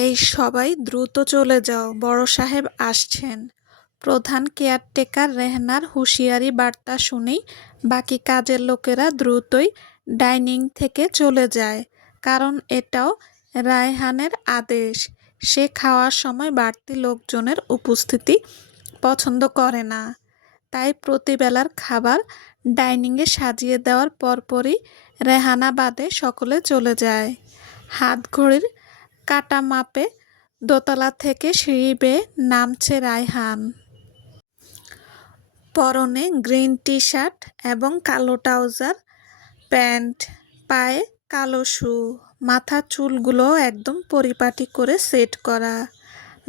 এই সবাই দ্রুত চলে যাও, বড় সাহেব আসছেন। প্রধান কেয়ারটেকার রেহনার হুঁশিয়ারি বার্তা শুনেই বাকি কাজের লোকেরা দ্রুতই ডাইনিং থেকে চলে যায়, কারণ এটাও রায়হানের আদেশ। সে খাওয়ার সময় বাড়তি লোকজনের উপস্থিতি পছন্দ করে না। তাই প্রতিবেলার খাবার ডাইনিংয়ে সাজিয়ে দেওয়ার পরপরই রেহানা বাদে সকলে চলে যায়। হাতঘড়ির কাঁটা মাপে দোতলা থেকে সিঁড়ি বেয়ে নামছে রায়হান। পরনে গ্রিন টি শার্ট এবং কালো ট্রাউজার প্যান্ট, পায়ে কালো শু, মাথার চুলগুলো একদম পরিপাটি করে সেট করা।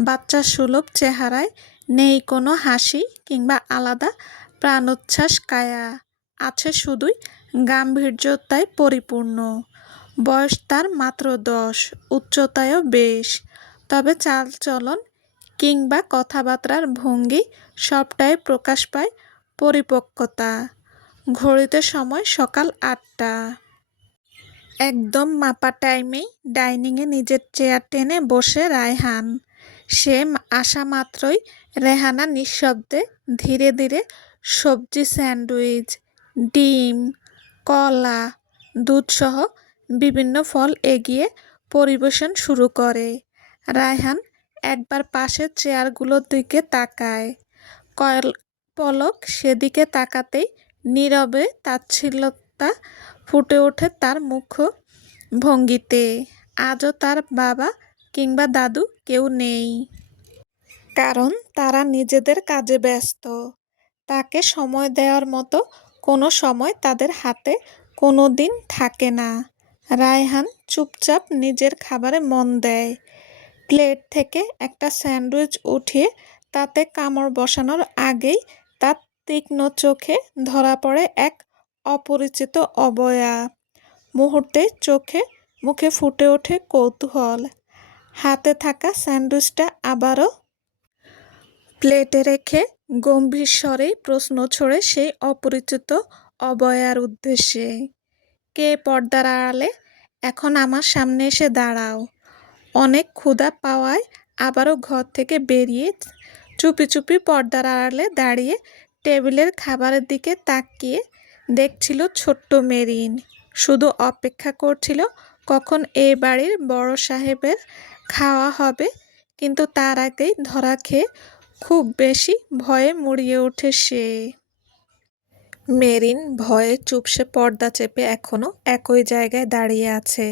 বাচ্চা সুলভ চেহারায় নেই কোনো হাসি কিংবা আলাদা প্রাণোচ্ছ্বাস, কায়া আছে শুধুই গাম্ভীর্যতায় পরিপূর্ণ। বয়স তার মাত্র 10, উচ্চতায়ও বেশ, তবে চালচলন কিংবা কথাবার্তার ভঙ্গি সবটাই প্রকাশ পায় পরিপক্কতা। ঘড়িতে সময় সকাল 8টা। একদম মাপা টাইমেই ডাইনিংয়ে নিজের চেয়ার টেনে বসে রায়হান। সে আসা মাত্রই রেহানা নিঃশব্দে ধীরে ধীরে সবজি স্যান্ডউইচ, ডিম, কলা, দুধসহ বিভিন্ন ফল এগিয়ে পরিবেশন শুরু করে। রায়হান একবার পাশের চেয়ারগুলোর দিকে তাকায়। কয়েক পলক সেদিকে তাকাতেই নীরবে তাচ্ছিল্যতা ফুটে ওঠে তার মুখ ভঙ্গিতে। আজও তার বাবা কিংবা দাদু কেউ নেই, কারণ তারা নিজেদের কাজে ব্যস্ত। তাকে সময় দেওয়ার মতো কোনো সময় তাদের হাতে কোনো দিন থাকে না। রায়হান চুপচাপ নিজের খাবারে মন দেয়। প্লেট থেকে একটা স্যান্ডউইচ উঠিয়ে তাতে কামড় বসানোর আগেই তার তীক্ষ্ণ চোখে ধরা পড়ে এক অপরিচিত অবয়ব। মুহূর্তে চোখে মুখে ফুটে ওঠে কৌতূহল। হাতে থাকা স্যান্ডউইচটা আবারও প্লেটে রেখে গম্ভীর স্বরেই প্রশ্ন ছড়ে সেই অপরিচিত অবয়ার উদ্দেশ্যে, কে পর্দার আড়ালে? এখন আমার সামনে এসে দাঁড়াও। অনেক ক্ষুধা পাওয়ায় আবারও ঘর থেকে বেরিয়ে চুপি চুপি পর্দার আড়ালে দাঁড়িয়ে টেবিলের খাবারের দিকে তাকিয়ে দেখছিল ছোট্ট মেরিন। শুধু অপেক্ষা করছিল কখন এ বাড়ির বড় সাহেবের খাওয়া হবে, কিন্তু তার আগেই ধরা খেয়ে খুব বেশি ভয়ে মুড়িয়ে ওঠে সে। মেরিন ভয়ে চুপসে পর্দা চেপে এখনো একই জায়গায় দাঁড়িয়ে আছে,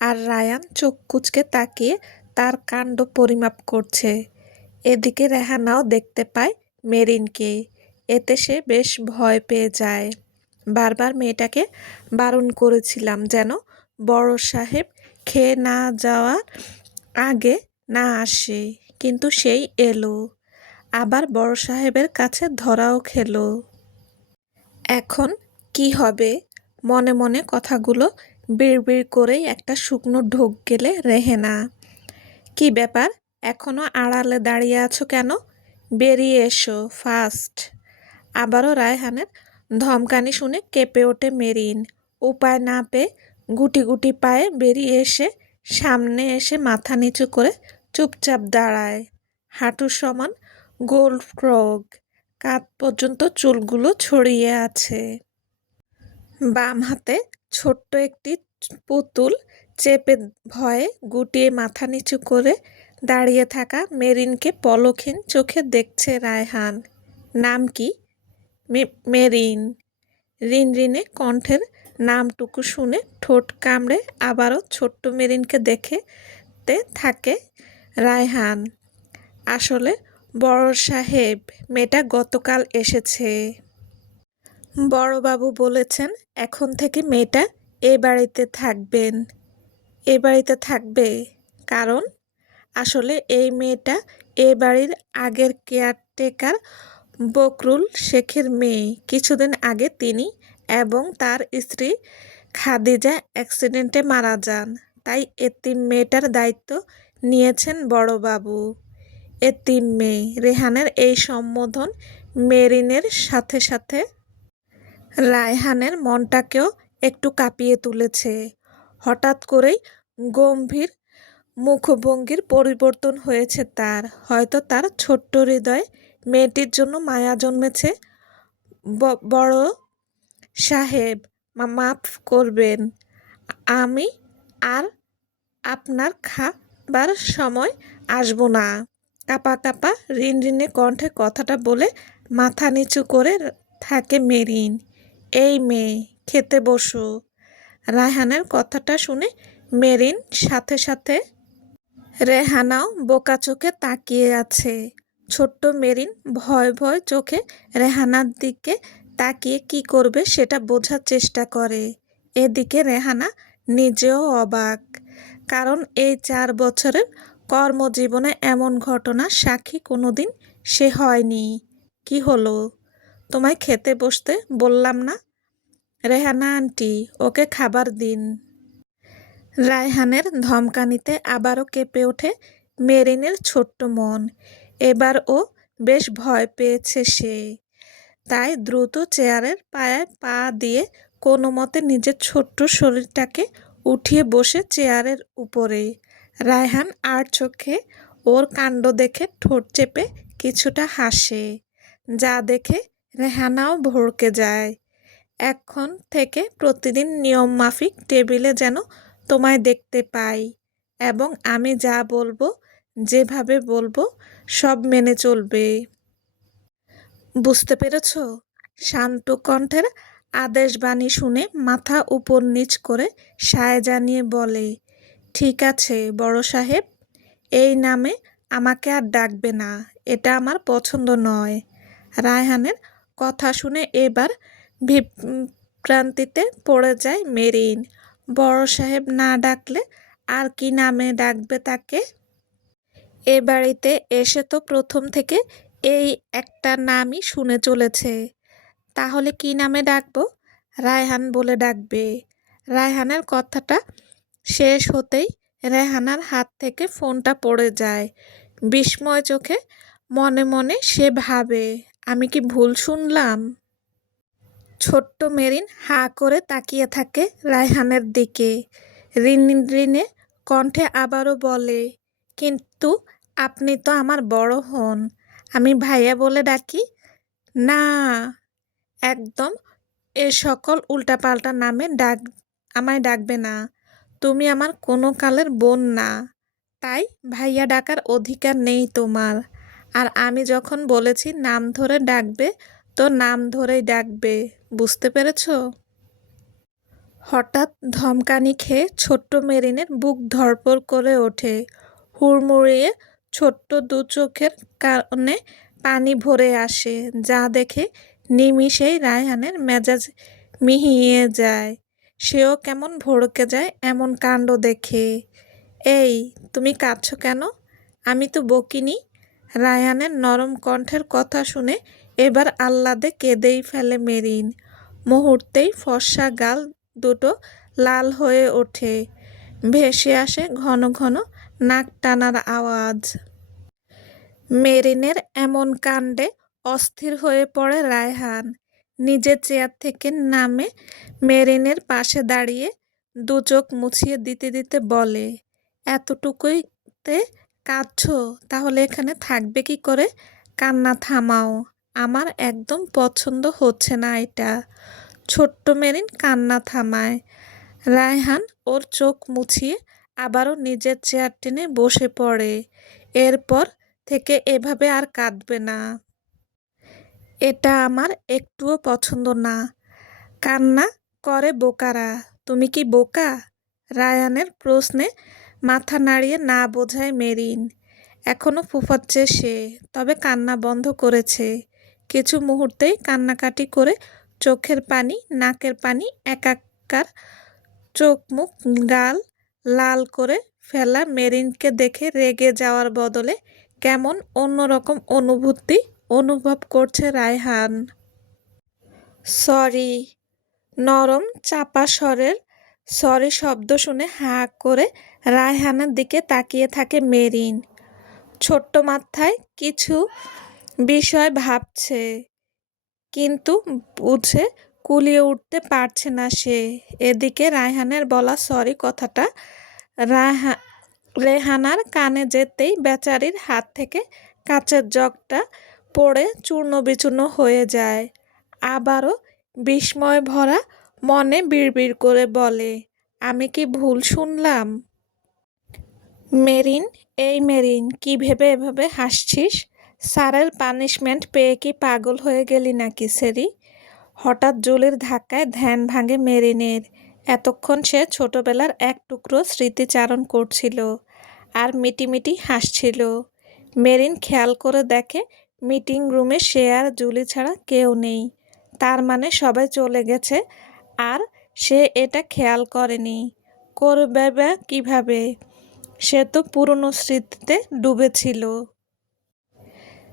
আর রায়ান চোখ কুঁচকে তাকিয়ে তার কাণ্ড পরিমাপ করছে। এদিকে রেহানাও দেখতে পায় মেরিনকে। এতে সে বেশ ভয় পেয়ে যায়। বারবার মেয়েটাকে বারণ করেছিলাম যেন বড় সাহেব খেয়ে না যাওয়ার আগে না আসে, কিন্তু সেই এলো, আবার বড় সাহেবের কাছে ধরাও খেলো। এখন কি হবে? মনে মনে কথাগুলো বিড়বিড় করেই একটা শুকনো ঢোক গেলে রেহেনা। কি ব্যাপার, এখনো আড়ালে দাঁড়িয়ে আছো কেন? বেরিয়ে এসো ফাস্ট। আবারও রায়হানের ধমকানি শুনে কেঁপে ওঠে মেরিন। উপায় না পেয়ে গুটি গুটি পায়ে বেরিয়ে এসে সামনে এসে মাথা নিচু করে চুপচাপ দাঁড়ায়। হাঁটুর সমান গোল ফ্রক, কাঁধ পর্যন্ত চুলগুলো ছড়িয়ে আছে। বাম হাতে ছোট্ট একটি পুতুল চেপে ভয়ে গুটিয়ে মাথা নিচু করে দাঁড়িয়ে থাকা মেরিনকে পলকহীন চোখে দেখছে রায়হান। নাম কি? মেরিন। রিনরিনে কণ্ঠের নামটুকু শুনে ঠোঁট কামড়ে আবারও ছোট্ট মেরিনকে দেখতে থাকে রায়হান। আসলে বড় সাহেব, মেয়েটা গতকাল এসেছে। বড়বাবু বলেছেন এখন থেকে মেয়েটা এ বাড়িতে থাকবেন। এ বাড়িতে থাকবে কারণ আসলে এই মেয়েটা এ বাড়ির আগের কেয়ারটেকার বকরুল শেখের মেয়ে। কিছুদিন আগে তিনি এবং তার স্ত্রী খাদিজা অ্যাক্সিডেন্টে মারা যান, তাই এতিম মেয়েটার দায়িত্ব নিয়েছেন বড়বাবু। এতিম মেয়ে। রেহানের এই সম্বোধন মেরিনের সাথে সাথে রায়হানের মনটাকেও একটু কাঁপিয়ে তুলেছে। হঠাৎ করেই গম্ভীর মুখভঙ্গির পরিবর্তন হয়েছে তার। হয়তো তার ছোট্ট হৃদয়ে মেয়েটির জন্য মায়া জন্মেছে। বড় সাহেব, মাফ করবেন, আমি আর আপনার খাবার সময় আসব না। কাঁপা কাঁপা রিনরিনে কণ্ঠে কথাটা বলে মাথা নিচু করে থাকে মেরিন। এই মেয়ে, খেতে বসো। রায়হানের কথাটা শুনে মেরিন সাথে সাথে রেহানাও বোকা চোখে তাকিয়ে আছে। ছোট্ট মেরিন ভয় ভয় চোখে রেহানার দিকে তাকিয়ে কি করবে সেটা বোঝার চেষ্টা করে। এদিকে রেহানা নিজেও অবাক, কারণ এই 4 বছরের কর্মজীবনে এমন ঘটনার সাক্ষী কোনোদিন সে হয়নি। কি হলো? তোমায় খেতে বসতে বললাম না? রেহানা আন্টি, ওকে খাবার দিন। রায়হানের ধমকানিতে আবারও কেঁপে ওঠে মেরিনের ছোট্ট মন। এবার ও বেশ ভয় পেয়েছে সে। তাই দ্রুত চেয়ারের পায়ায় পা দিয়ে কোনো মতে নিজের ছোট্ট শরীরটাকে উঠিয়ে বসে চেয়ারের উপরে। রায়হান আর চোখে ওর কাণ্ড দেখে ঠোঁট চেপে কিছুটা হাসে, যা দেখে রেহানাও ভড়কে যায়। এখন থেকে প্রতিদিন নিয়ম মাফিক টেবিলে যেন তোমায় দেখতে পাই, এবং আমি যা বলবো, যেভাবে বলবো সব মেনে চলবে। বুঝতে পেরেছ? শান্ত কণ্ঠের আদেশবাণী শুনে মাথা উপর নিচ করে সায় জানিয়ে বলে, ঠিক আছে বড় সাহেব, এই নামে আমাকে আর ডাকবে না, এটা আমার পছন্দ নয়। রায়হানের কথা শুনে এবার বিভ্রান্তিতে পড়ে যায় মেরিন। বড় সাহেব না ডাকলে আর কি নামে ডাকবে তাকে? এ বাড়িতে এসে তো প্রথম থেকে এই একটা নামই শুনে চলেছে। তাহলে কি নামে ডাকবো? রায়হান বলে ডাকবে। রায়হানের কথাটা শেষ হতেই রেহানার হাত থেকে ফোনটা পড়ে যায়। বিস্ময় চোখে মনে মনে সে ভাবে, আমি কি ভুল শুনলাম? ছোট্ট মেরিন হাঁ করে তাকিয়ে থাকে রায়হানের দিকে। রিনে কণ্ঠে আবারও বলে, কিন্তু আপনি তো আমার বড় হন, আমি ভাইয়া বলে ডাকি? না, একদম এ সকল উল্টাপাল্টা নামে আমায় ডাকবে না। তুমি আমার কোনো কালের বোন না, তাই ভাইয়া ডাকার অধিকার নেই তোমার। আর আমি যখন বলেছি নাম ধরে ডাকবে, তো নাম ধরেই ডাকবে, বুঝতে পেরেছ? হঠাৎ ধমকানি খেয়ে ছোট্ট মেরিনের বুক ধড়ফড় করে ওঠে। হুড়মুড়িয়ে ছোট্ট দু চোখের কারণে পানি ভরে আসে, যা দেখে নিমিষেই রায়হানের মেজাজ মিহিয়ে যায়। সেও কেমন ভড়কে যায় এমন কাণ্ড দেখে। এই, তুমি কাঁদছো কেন? আমি তো বকিনি। রায়হানের নরম কণ্ঠের কথা শুনে এবার আহ্লাদে কেঁদেই ফেলে মেরিন। মুহূর্তেই ফর্সা গাল দুটো লাল হয়ে ওঠে। ভেসে আসে ঘন ঘন নাক টানার আওয়াজ। মেরিনের এমন কাণ্ডে অস্থির হয়ে পড়ে রায়হান। নিজের চেয়ার থেকে নামে মেরিনের পাশে দাঁড়িয়ে দু চোখ মুছিয়ে দিতে দিতে বলে, এতটুকুইতে কাঁদছো? তাহলে এখানে থাকবে কি করে? কান্না থামাও, আমার একদম পছন্দ হচ্ছে না এটা। ছোট্ট মেরিন কান্না থামায়। রায়হান ওর চোখ মুছিয়ে আবারও নিজের চেয়ার টেনে বসে পড়ে। এরপর থেকে এভাবে আর কাঁদবে না। এটা আমার একটুও পছন্দ না। কান্না করে বোকারা। তুমি কি বোকা? রায়ানের প্রশ্নে মাথা নাড়িয়ে না বোঝায় মেরিন। এখনো ফুফাচ্ছে সে, তবে কান্না বন্ধ করেছে। কিছু মুহূর্তেই কান্নাকাটি করে চোখের পানি, নাকের পানি একাকার, চোখ মুখ গাল লাল করে ফেলা মেরিনকে দেখে রেগে যাওয়ার বদলে কেমন অন্যরকম অনুভূতি অনুভব করছে রায়হান। সরি। নরম চাপা স্বরের সরি শব্দ শুনে হাঁ করে রায়হানের দিকে তাকিয়ে থাকে মেরিন। ছোট্ট মাথায় কিছু বিষয় ভাবছে, কিন্তু বুঝে কুলিয়ে উঠতে পারছে না সে। এদিকে রায়হানের বলা সরি কথাটা রেহানার কানে যেতেই বেচারির হাত থেকে কাচের জগটা পড়ে চূর্ণ বিচূর্ণ হয়ে যায়। আবারও বিস্ময় ভরা মনে বিড়বিড় করে বলে, আমি কি ভুল শুনলাম? মেরিন, এই মেরিন, কি ভেবে এভাবে হাসছিস? স্যারের পানিশমেন্ট পেয়ে কি পাগল হয়ে গেলি নাকি সেরি? হঠাৎ জুলির ধাক্কায় ধ্যান ভাঙে মেরিনের। এতক্ষণ সে ছোটবেলার এক টুকরো স্মৃতিচারণ করছিল আর মিটিমিটি হাসছিল। মেরিন খেয়াল করে দেখে মিটিং রুমে সে আর জুলি ছাড়া কেউ নেই। তার মানে সবাই চলে গেছে, আর সে এটা খেয়াল করেনি। করবে বা কিভাবে? সে তো পুরনো স্মৃতিতে ডুবেছিল।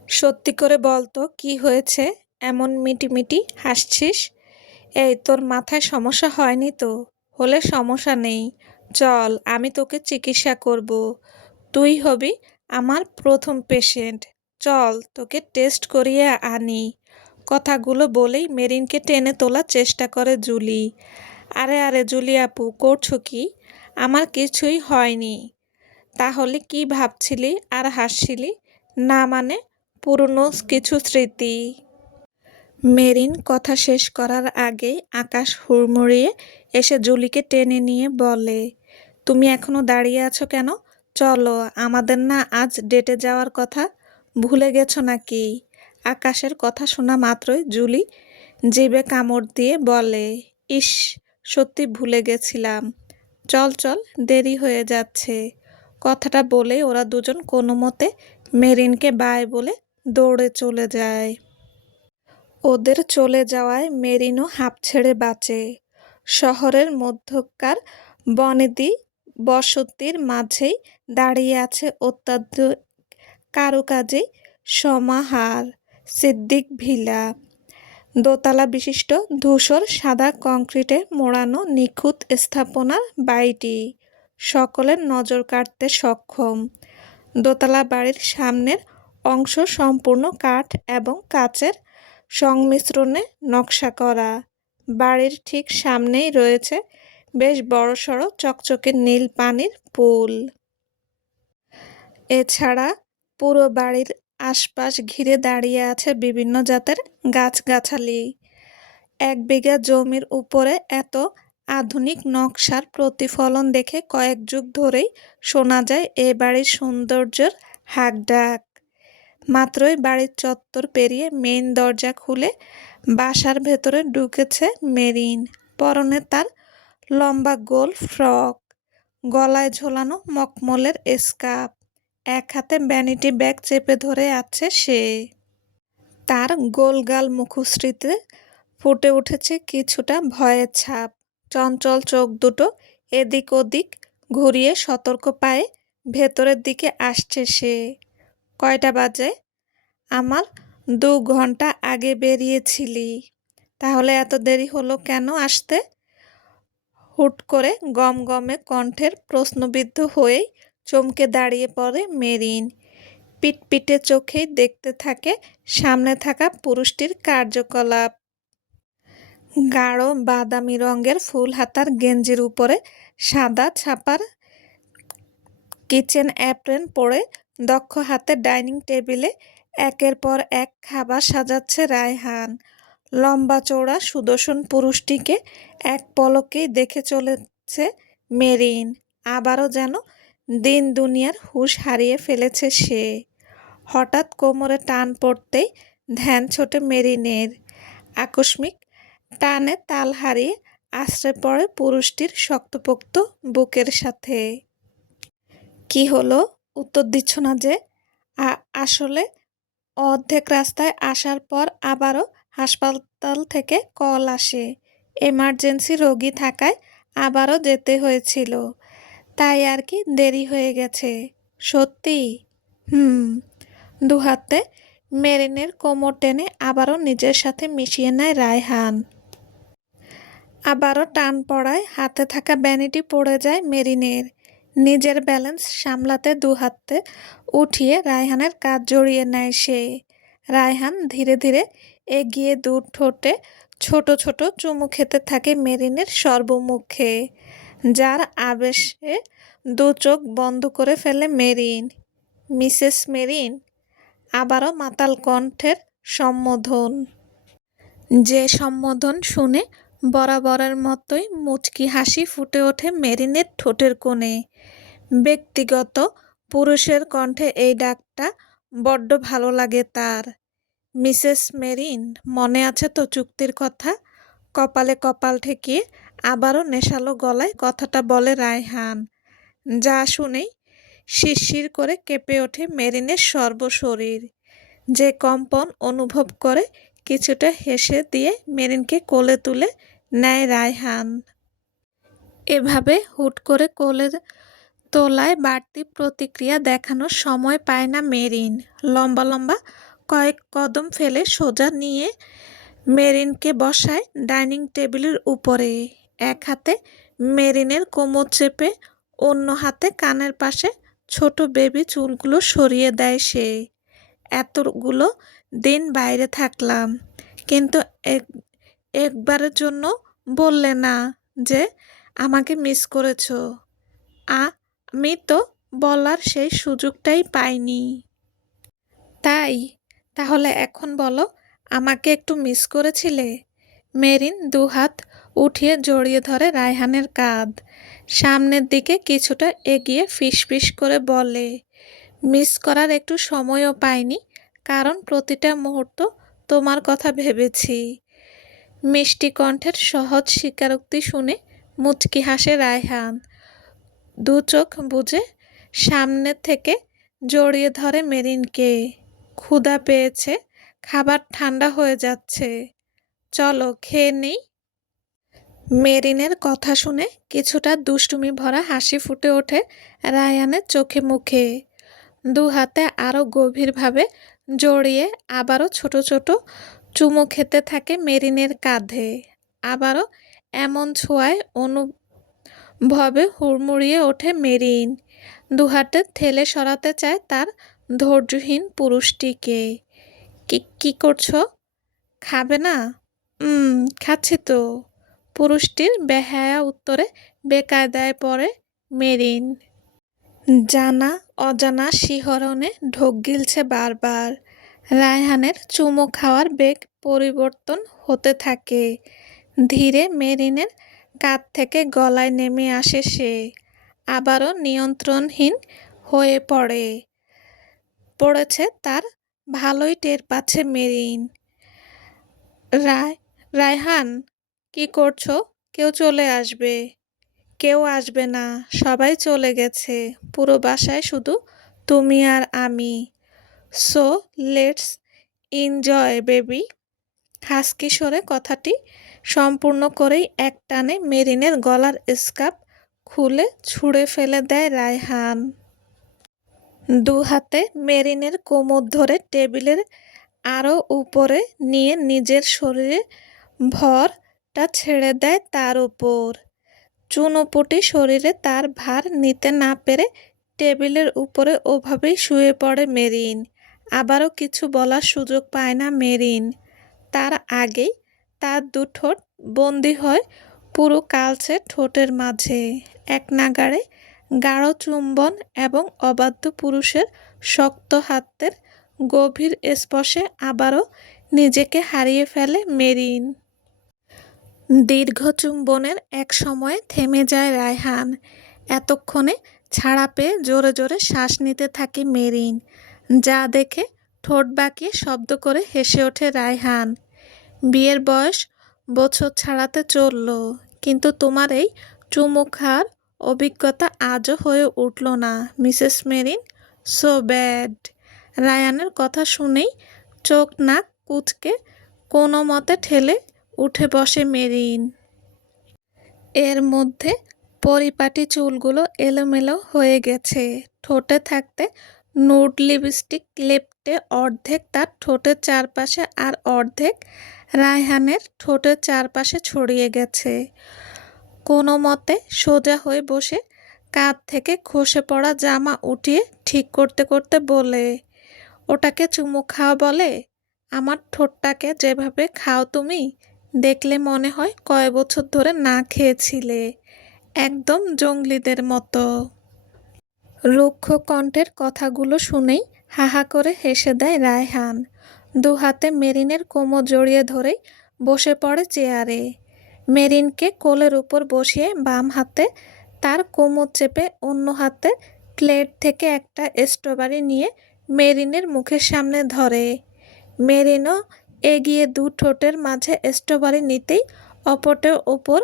সত্যি করে বলতো, কি হয়েছে এমন মিটিমিটি হাসছিস? এই, তোর মাথায় সমস্যা হয়নি তো? হলে সমস্যা নেই, চল আমি তোকে চিকিৎসা করব। তুই হবি আমার প্রথম পেশেন্ট। চল তোকে টেস্ট করিয়ে আনি। কথাগুলো বলেই মেরিনকে টেনে তোলার চেষ্টা করে জুলি। আরে আরে জুলি আপু, করছো কি? আমার কিছুই হয়নি। তাহলে কি ভাবছিলি আর হাসছিলি? না মানে, পুরনো কিছু স্মৃতি। মেরিন কথা শেষ করার আগেই আকাশ হুড়মুড়িয়ে এসে জুলিকে টেনে নিয়ে বলে, তুমি এখনো দাঁড়িয়ে আছো কেন? চলো, আমাদের না আজ ডেটে যাওয়ার কথা? ভুলে গেছো নাকি? আকাশের কথা শোনা মাত্রই জুলি জিভে কামড় দিয়ে বলে, ইস, সত্যি ভুলে গেছিলাম। চল চল, দেরি হয়ে যাচ্ছে। কথাটা বলেই ওরা দুজন কোনো মতে মেরিনকে বাই বলে দৌড়ে চলে যায়। ওদের চলে যাওয়ায় মেরিনও হাঁপ ছেড়ে বাঁচে। শহরের মধ্যকার বনেদি বসতির মাঝেই দাঁড়িয়ে আছে অত্যাধুনিক কারুকাজে সমাহার সিদ্দিক ভিলা। দোতলা বিশিষ্ট ধূসর সাদা কংক্রিটে মোড়ানো নিখুঁত স্থাপনার বাড়িটি সকলের নজর কাড়তে সক্ষম। দোতলা বাড়ির সামনের অংশ সম্পূর্ণ কাঠ এবং কাচের সংমিশ্রণে নকশা করা। বাড়ির ঠিক সামনেই রয়েছে বেশ বড়সড় চকচকে নীল পানির পুল। এছাড়া পুরো বাড়ির আশপাশ ঘিরে দাঁড়িয়ে আছে বিভিন্ন জাতের গাছগাছালি। 1 বিঘা জমির উপরে এত আধুনিক নকশার প্রতিফলন দেখে কয়েক যুগ ধরেই শোনা যায় এ বাড়ির সৌন্দর্যের হাকডাক। মাত্রই বাড়ির চত্বর পেরিয়ে মেইন দরজা খুলে বাসার ভেতরে ঢুকেছে মেরিন। পরনে তার লম্বা গোল ফ্রক, গলায় ঝোলানো মখমলের স্কার্ফ, এক হাতে ভ্যানিটি ব্যাগ চেপে ধরে আছে সে। তার গোলগাল মুখশ্রীতে ফুটে উঠেছে কিছুটা ভয়ের ছাপ। চঞ্চল চোখ দুটো এদিক ওদিক ঘুরিয়ে সতর্ক পায়ে ভেতরের দিকে আসছে সে। কয়টা বাজে? আমার 2 ঘন্টা আগে বেরিয়েছিলি, তাহলে এত দেরি হলো কেন আসতে? হুট করে গমগমে কণ্ঠের প্রশ্নবিদ্ধ হয়েই চমকে দাঁড়িয়ে পড়ে মেরিন। পিটপিটে চোখেই দেখতে থাকে সামনে থাকা পুরুষটির কার্যকলাপ। গাঢ় বাদামি রঙের ফুল হাতার গেঞ্জির উপরে সাদা ছাপার কিচেন অ্যাপ্রন পরে দক্ষ হাতে ডাইনিং টেবিলে একের পর এক খাবার সাজাচ্ছে রায়হান। লম্বা চওড়া সুদর্শন পুরুষটিকে এক পলকেই দেখে চলেছে মেরিন। আবারও যেন দিন দুনিয়ার হুঁশ হারিয়ে ফেলেছে সে। হঠাৎ কোমরে টান পড়তেই ধ্যান ছোটে মেরিনের। আকস্মিক টানে তাল হারিয়ে আছড়ে পড়ে পুরুষটির শক্তপোক্ত বুকের সাথে। কি হলো? উত্তর দিচ্ছ না যে? আসলে অর্ধেক রাস্তায় আসার পর আবারও হাসপাতাল থেকে কল আসে। এমার্জেন্সি রোগী থাকায় আবারও যেতে হয়েছিল, তাই আর কি দেরি হয়ে গেছে। সত্যি? হুম। দুহাতে মেরিনের কোমর টেনে আবারও নিজের সাথে মিশিয়ে নেয় রায়হান। আবারও টান পড়ায় হাতে থাকা ভ্যানিটি পড়ে যায় মেরিনের। নিজের ব্যালেন্স সামলাতে দুহাতে উঠিয়ে রায়হানের কাঁধ জড়িয়ে নেয় সে। রায়হান ধীরে ধীরে এগিয়ে 2 ঠোঁটে ছোট ছোট চুমু খেতে থাকে মেরিনের সর্বমুখে, যার আবেশে দু চোখ বন্ধ করে ফেলে মেরিন। মিসেস মেরিন, আবারও মাতাল কণ্ঠের সম্বোধন। যে সম্বোধন শুনে বরাবরের মতোই মুচকি হাসি ফুটে ওঠে মেরিনের ঠোঁটের কোণে। ব্যক্তিগত পুরুষের কণ্ঠে এই ডাকটা বড্ড ভালো লাগে তার। মিসেস মেরিন, মনে আছে তো চুক্তির কথা? কপালে কপাল ঠেকিয়ে আবারও নেশালো গলায় কথাটা বলে রায়হান। যা শুনেই শিরশির করে কেঁপে ওঠে মেরিনের সর্বশরীর। যে কম্পন অনুভব করে কিছুটা হেসে দিয়ে মেরিনকে কোলে তুলে নেয় রায়হান। এভাবে হুট করে কোলে তোলায় বাড়তি প্রতিক্রিয়া দেখানোর সময় পায় না মেরিন। লম্বা লম্বা কয়েক কদম ফেলে সোজা নিয়ে মেরিনকে বসায় ডাইনিং টেবিলের উপরে। এক হাতে মেরিনের কোমর চেপে অন্য হাতে কানের পাশে ছোট বেবি চুলগুলো সরিয়ে দেয় সে। এতগুলো দিন বাইরে থাকলাম, কিন্তু একবারের জন্য বললে না যে আমাকে মিস করেছো। আমি তো বলার সেই সুযোগটাই পাইনি। তাহলে এখন বলো, আমাকে একটু মিস করেছিলে? মেরিন দুহাত উঠিয়ে জড়িয়ে ধরে রায়হানের কাঁধ। সামনের দিকে কিছুটা এগিয়ে ফিসফিস করে বলে, মিস করার একটু সময়ও পাইনি, কারণ প্রতিটা মুহূর্ত তোমার কথা ভেবেছি। মিষ্টি কণ্ঠের সহজ স্বীকারোক্তি শুনে মুচকি হাসে রায়হান। দু চোখ বুজে সামনে থেকে জড়িয়ে ধরে মেরিনকে। ক্ষুধা পেয়েছে, খাবার ঠান্ডা হয়ে যাচ্ছে, চলো খেয়ে নেই। মেরিনের কথা শুনে কিছুটা দুষ্টুমি ভরা হাসি ফুটে ওঠে রায়হানের চোখে মুখে। দু হাতে আরও গভীরভাবে জড়িয়ে আবারও ছোট ছোট চুমু খেতে থাকে মেরিনের কাঁধে। আবারও এমন ছোঁয়ায় অনুভবে হুড়মুড়িয়ে ওঠে মেরিন। দুহাতে ঠেলে সরাতে চায় তার ধৈর্যহীন পুরুষটিকে। কি করছো? খাবে না? খাচ্ছি তো। পুরুষটির বেহায়া উত্তরে বেকায়দায় পড়ে মেরিন। জানা অজানা শিহরণে ঢোক গিলছে বারবার। রায়হানের চুমু খাওয়ার বেগ পরিবর্তন হতে থাকে। ধীরে মেরিনের কাঁধ থেকে গলায় নেমে আসে সে। আবারও নিয়ন্ত্রণহীন হয়ে পড়েছে তার ভালোই টের পাচ্ছে মেরিন। রায়হান, কি করছো? কেউ চলে আসবে। কেউ আসবে না, সবাই চলে গেছে। পুরো বাসায় শুধু তুমি আর আমি। So let's enjoy baby. Husky স্বরে কথাটি সম্পূর্ণ করেই একটানে মেরিনের গলার স্কার্ফ খুলে ছুঁড়ে ফেলে দেয় রায়হান। দু হাতে মেরিনের কোমর ধরে টেবিলের আরও উপরে নিয়ে নিজের শরীরে ভরটা ছেড়ে দেয় তার উপর। চুনোপুটি শরীরে তার ভার নিতে না পেরে টেবিলের উপরে ওভাবেই শুয়ে পড়ে মেরিন। আবারও কিছু বলার সুযোগ পায় না মেরিন। তার আগেই তার দু ঠোঁট বন্দি হয় পুরো কালচে ঠোঁটের মাঝে। এক নাগাড়ে গাঢ় চুম্বন এবং অবাধ্য পুরুষের শক্ত হাতের গভীর স্পর্শে আবারও নিজেকে হারিয়ে ফেলে মেরিন। দীর্ঘ চুম্বনের এক সময়ে থেমে যায় রায়হান। এতক্ষণে ছাড়া পেয়ে জোরে জোরে শ্বাস নিতে থাকে মেরিন। যা দেখে ঠোঁট বাঁকিয়ে শব্দ করে হেসে ওঠে রায়হান। বিয়ের বয়স বছর ছাড়াতে চলল, কিন্তু তোমার এই চুমু খাওয়ার অভিজ্ঞতা আজও হয়ে উঠল না মিসেস মেরিন। So bad. রায়হানের কথা শুনেই চোখ নাক কুঁচকে কোনো মতে ঠেলে উঠে বসে মেরিন। এর মধ্যে পরিপাটি চুলগুলো এলোমেলো হয়ে গেছে। ঠোঁটে থাকতে নুড লিপস্টিক লেপ্টে অর্ধেক তার ঠোঁটের চারপাশে আর অর্ধেক রায়হানের ঠোঁটের চারপাশে ছড়িয়ে গেছে। কোনো মতে সোজা হয়ে বসে কাঁধ থেকে খসে পড়া জামা উঠিয়ে ঠিক করতে করতে বলে, ওটাকে চুমু খাওয়া বলে? আমার ঠোঁটটাকে যেভাবে খাও তুমি, দেখলে মনে হয় কয় বছর ধরে না খেয়েছিলে। একদম জঙ্গলিদের মতো। রুক্ষ কণ্ঠের কথাগুলো শুনেই হাহা করে হেসে দেয় রায়হান। দুহাতে মেরিনের কোমর জড়িয়ে ধরেই বসে পড়ে চেয়ারে। মেরিনকে কোলের উপর বসিয়ে বাম হাতে তার কোমর চেপে অন্য হাতে প্লেট থেকে একটা স্ট্রবেরি নিয়ে মেরিনের মুখের সামনে ধরে। মেরিনও এগিয়ে দু ঠোঁটের মাঝে স্ট্রবেরি নিতেই অপটের ওপর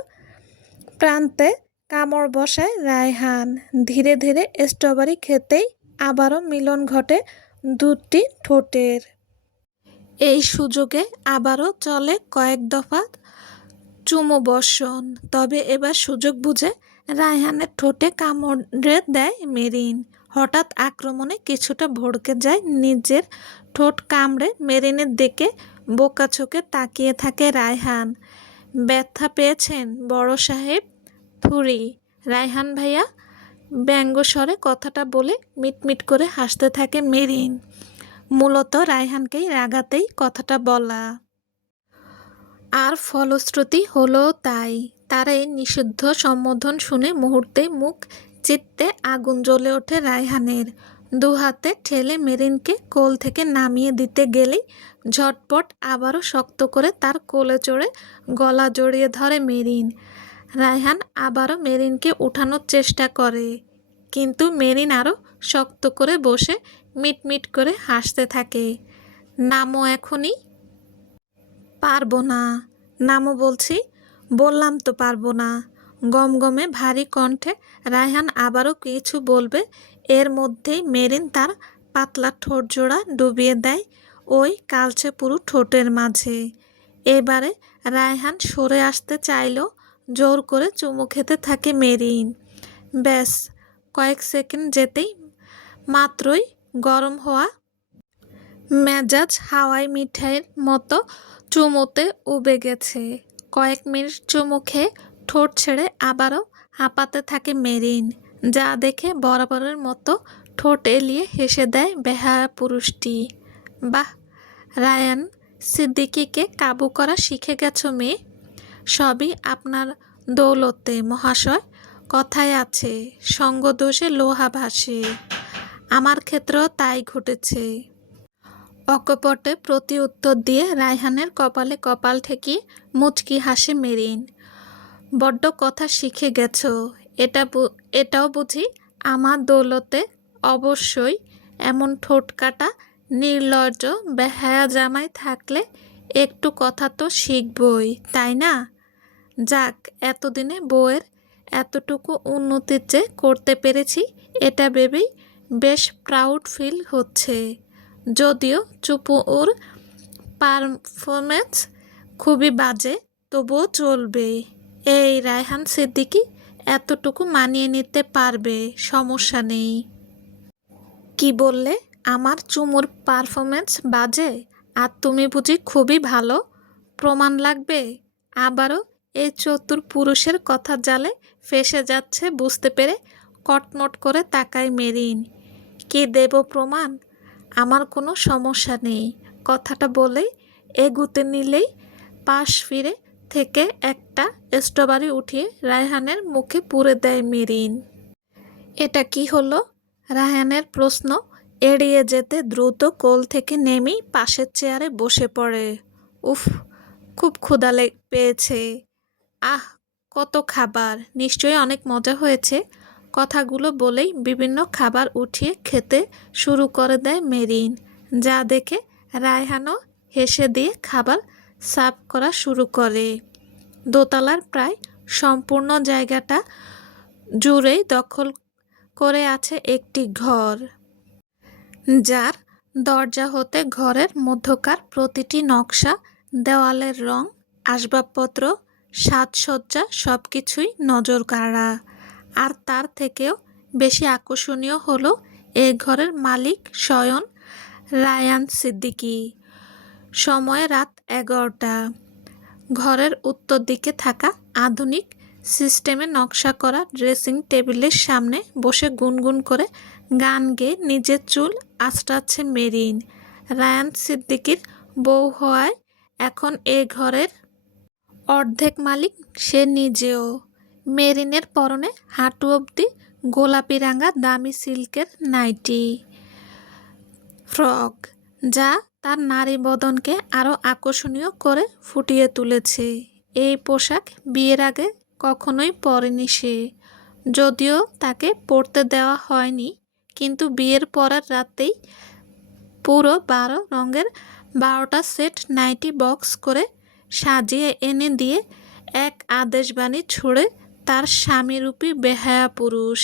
প্রান্তে কামড় বসায় রায়হান। ধীরে ধীরে স্ট্রবেরি খেতেই আবারও মিলন ঘটে দুটি ঠোঁটের। এই সুযোগে আবারও চলে কয়েক দফা চুমু বর্ষণ। তবে এবার সুযোগ বুঝে রায়হানের ঠোঁটে কামড়ে দেয় মেরিন। হঠাৎ আক্রমণে কিছুটা ভড়কে যায় নিজের ঠোঁট কামড়ে মেরিনের দিকে বোকা চোখে তাকিয়ে থাকে রায়হান। ব্যথা পেয়েছেন বড় সাহেব? থুরি। রায়হান ভাইয়া, ব্যঙ্গস্বরে কথাটা বলে মিটমিট করে হাসতে থাকে মেরিন। মূলত রায়হানকেই রাগাতেই কথাটা বলা। আর ফলশ্রুতি হলো তাই। তার এই নিষিদ্ধ সম্বোধন শুনে মুহূর্তেই মুখ চিত্তে আগুন জ্বলে ওঠে রায়হানের। দুহাতে ঠেলে মেরিনকে কোল থেকে নামিয়ে দিতে গেলেই ঝটপট আবারও শক্ত করে তার কোলে চড়ে গলা জড়িয়ে ধরে মেরিন। রায়হান আবারও মেরিনকে উঠানোর চেষ্টা করে, কিন্তু মেরিন আরও শক্ত করে বসে মিটমিট করে হাসতে থাকে। নামো এখনই। পারবো না। নামো বলছি। বললাম তো পারবো না। গমগমে ভারী কণ্ঠে রায়হান আবারও কিছু বলবে, এর মধ্যেই মেরিন তার পাতলা ঠোঁট জোড়া ডুবিয়ে দেয় ওই কালচে পুরু ঠোঁটের মাঝে। এবারে রায়হান সরে আসতে চাইলেও জোর করে চুমু খেতে থাকে মেরিন। ব্যাস কয়েক সেকেন্ড যেতেই মাত্রই গরম হওয়া মেজাজ হাওয়াই মিঠাইয়ের মতো চুমুতে উবে গেছে। কয়েক মিনিট চুমু খেয়ে ঠোঁট ছেড়ে আবারও হাঁপাতে থাকে মেরিন, যা দেখে বরাবরের মতো ঠোঁট এলিয়ে হেসে দেয় বেহায়া পুরুষটি। বাহ, রায়ান সিদ্দিকীকে কাবু করা শিখে গেছো মেয়ে। সবই আপনার দৌলতে মহাশয়। কথায় আছে, সঙ্গদোষে লোহা ভাসে। আমার ক্ষেত্রেও তাই ঘটেছে। অকপটে প্রতি উত্তর দিয়ে রায়হানের কপালে কপাল ঠেকিয়ে মুচকি হাসে মেরিন। বড্ড কথা শিখে গেছো। এটাও বুঝি আমার দৌলতে? অবশ্যই। এমন ঠোঁটকাটা নির্লজ্জ বেহায়া জামাই থাকলে একটু কথা তো শিখবই, তাই না? যাক, এতদিনে বউয়ের এতটুকু উন্নতি যে করতে পেরেছি এটা ভেবেই বেশ প্রাউড ফিল হচ্ছে। যদিও চুপুর পারফরমেন্স খুবই বাজে, তবুও চলবে। এই রায়হান সিদ্দিকী এতটুকু মানিয়ে নিতে পারবে, সমস্যা নেই। কি বললে? আমার চুমুর পারফরমেন্স বাজে? আর তুমি বুঝি খুবই ভালো? প্রমাণ লাগবে? আবারও এই চতুর পুরুষের কথা জালে ফেঁসে যাচ্ছে বুঝতে পেরে কটমট করে তাকায় মেরিন। কি দেব প্রমাণ? আমার কোনো সমস্যা নেই। কথাটা বলেই এগুতে নিলেই পাশ ফিরে থেকে একটা স্ট্রবেরি উঠিয়ে রায়হানের মুখে পুরে দেয় মেরিন। এটা কি হলো? রায়হানের প্রশ্ন এড়িয়ে যেতে দ্রুত কোল থেকে নেমেই পাশের চেয়ারে বসে পড়ে। উফ, খুব ক্ষুধা পেয়েছে। আহ, কত খাবার! নিশ্চয়ই অনেক মজা হয়েছে। কথাগুলো বলেই বিভিন্ন খাবার উঠিয়ে খেতে শুরু করে দেয় মেরিন, যা দেখে রায়হানও হেসে দিয়ে খাবার সার্ভ করা শুরু করে। দোতলার প্রায় সম্পূর্ণ জায়গাটা জুড়েই দখল করে আছে একটি ঘর, যার দরজা হতে ঘরের মধ্যকার প্রতিটি নকশা, দেওয়ালের রং, আসবাবপত্র, সাজসজ্জা সবকিছুই নজর কাড়া। আর তার থেকেও বেশি আকর্ষণীয় হলো এই ঘরের মালিক স্বয়ং রায়ান সিদ্দিকী। সময় রাত 11টা। ঘরের উত্তর দিকে থাকা আধুনিক সিস্টেমে নকশা করা ড্রেসিং টেবিলের সামনে বসে গুনগুন করে গান গেয়ে নিজের চুল আঁচড়াচ্ছে মেরিন। রায়ান সিদ্দিকীর বউ হওয়ায় এখন এ ঘরের অর্ধেক মালিক সে নিজেও। মেরিনের পরনে হাঁটু অবধি গোলাপি রাঙা দামি সিল্কের নাইটি ফ্রক, যা তার নারী বদনকে আরও আকর্ষণীয় করে ফুটিয়ে তুলেছে। এই পোশাক বিয়ের আগে কখনোই পরেনি সে, যদিও তাকে পরতে দেওয়া হয়নি, কিন্তু বিয়ের পরের রাতেই পুরো 12 রঙের 12টা সেট নাইটি বক্স করে সাজিয়ে এনে দিয়ে এক আদেশবাণী ছুড়ে তার স্বামীরূপী বেহায়া পুরুষ,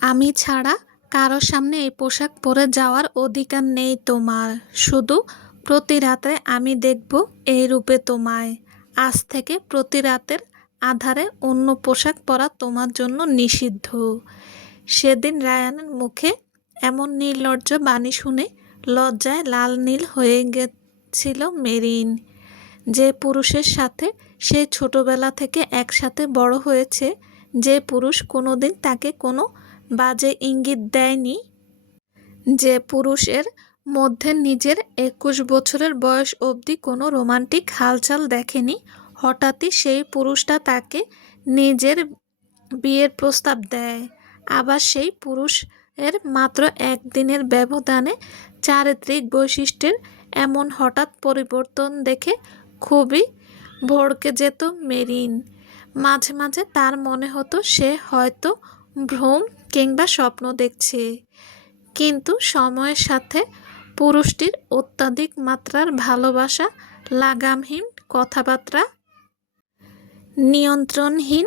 আমি ছাড়া কারো সামনে এই পোশাক পরে যাওয়ার অধিকার নেই তোমার। শুধু প্রতি রাতে আমি দেখব এই রূপে তোমায়। আজ থেকে প্রতি রাতের আধারে অন্য পোশাক পরা তোমার জন্য নিষিদ্ধ। সেদিন রায়ানের মুখে এমন নির্লজ্জ বাণী শুনে লজ্জায় লাল নীল হয়ে গেছিল মেরিন। যে পুরুষের সাথে সে ছোটবেলা থেকে একসাথে বড় হয়েছে, যে পুরুষ কোনোদিন তাকে কোনো বাজে ইঙ্গিত দেয়নি, যে পুরুষের মধ্যে নিজের 21 বছরের বয়স অবধি কোনো রোমান্টিক হালচাল দেখেনি, হঠাৎই সেই পুরুষটা তাকে নিজের বিয়ের প্রস্তাব দেয়। আবার সেই পুরুষের মাত্র একদিনের ব্যবধানে চারিত্রিক বৈশিষ্ট্যের এমন হঠাৎ পরিবর্তন দেখে খুবই ভড়কে যেত মেরিন। মাঝে মাঝে তার মনে হতো সে হয়তো ভ্রম কিংবা স্বপ্ন দেখছে, কিন্তু সময়ের সাথে পুরুষটির অত্যাধিক মাত্রার ভালোবাসা, লাগামহীন কথাবার্তা, নিয়ন্ত্রণহীন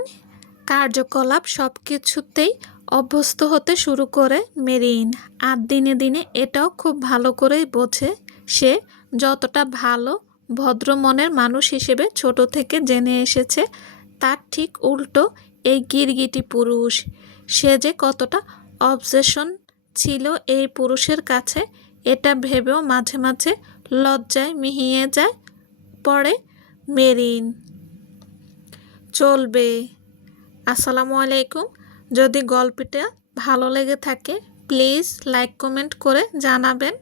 কার্যকলাপ সবকিছুতেই অভ্যস্ত হতে শুরু করে মেরিন। আর দিনে দিনে এটাও খুব ভালো করেই বোঝে সে যতটা ভালো ভদ্র মনের মানুষ হিসেবে ছোট থেকে জেনে এসেছে, তার ঠিক উল্টো এই গিরগিটি পুরুষ। সে যে কতটা অবসেশন ছিল এই পুরুষের কাছে, এটা ভেবেও মাঝে মাঝে লজ্জায় মিহিয়ে যায় পড়ে মেরিন। চলবে। আসসালামু আলাইকুম। যদি গল্পটা ভালো লেগে থাকে প্লিজ লাইক কমেন্ট করে জানাবেন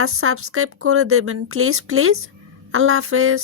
আর সাবস্ক্রাইব করে দেবেন প্লিজ প্লিজ। আল্লাহ হাফেজ।